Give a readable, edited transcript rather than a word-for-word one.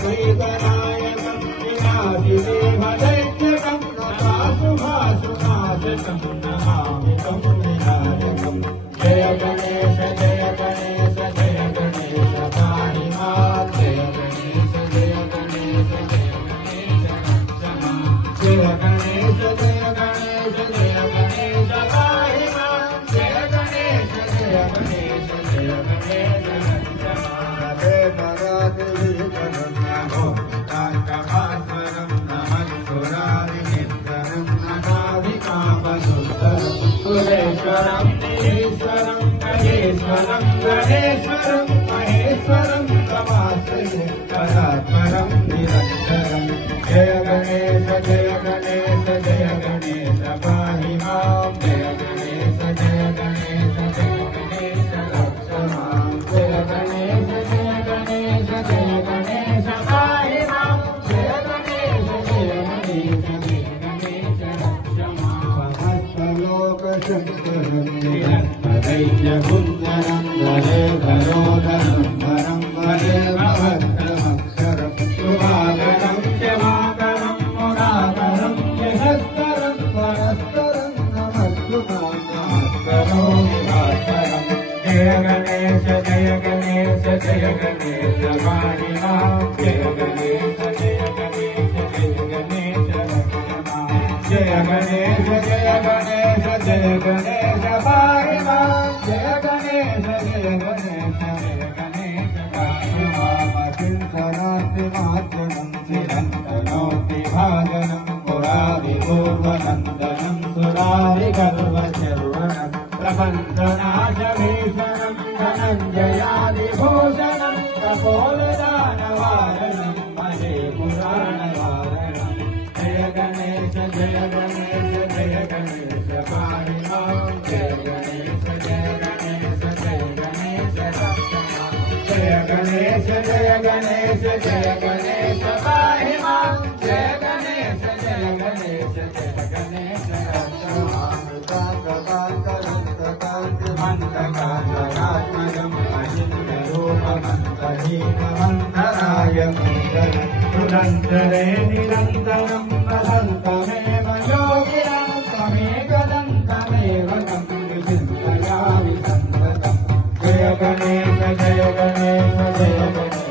द्वैतनायकं विनाशिदेवदैत्यकं नमाशुभाशुनाशकं नमामि तं विनायकं। जय गणेश जय गणेश जय गणेश पाहि मां। जय गणेश जय गणेश जय गणेश रक्ष मां। जय गणेश जय गणेश जय गणेश पाहि मां। जय गणेश जय गणेश जय गणेश रक्ष मां। हरे परादिवीकरं नमो काकभास्वरं नमः सुरादिनिर्धरं ननाभिकामसुन्दरं सुरेश्वरं ईश्वरं गणेश्वरं गणेश्वरं महेश्वरं तमाश्रये परात्परं निरन्तरं। जय गणेश जय गणेश जय गणेश पाहि मां। जय गणेश जय गणेश जय गणेश रक्ष मां। जय गणेश जय गणेश जय गणेश पाहि मां। जय गणेश जय गणेश जय गणेश रक्ष मां। समस्तलोकशङ्करं निरस्तदैत्यकुञ्जरं वरे धरोधरं वरं वरे भवत्रमक्षरं शुभाकरं क्षमाकरं मुराकरं यशस्करं परस्करं नमस्तुतां नमस्करोमि भास्करं। जय गणेश जय गणेश जय गणेश पाहि मां। जय गणेश जय गणेश जय गणेश रक्ष मां। जय गणेश जय गणेश जय गणेश पाहि मां। जय गणेश जय गणेश जय गणेश रक्ष मां। अचिन्तनास्तिमार्जनं चिरन्तनोति भाजनं पुरादिपूर्वनन्दनं सुरारिगर्वशर्वणं प्रपञ्चनाशभीषणं धनञ्जयादिभूषणं कपोलदानवारणं महे पुराणवारणं। जय गणेश जय गणेश जय गणेश पाहि मां। जय गणेश जय गणेश जय गणेश रक्ष मां। जय गणेश जय गणेश जय गणेश पाहि मां। जय गणेश जय गणेश जय गणेश रक्ष मां। मन्तकान्तरात्मजं अहिन्दरूपमन्तहीनमन्तराय मङ्गलं सुरन्तरे निरन्तरं वसन्तमेव योगिनं तमेकदन्तमेव तं विचिन्तयामि सन्ततं। जय गणेश जय गणेश जय गणेश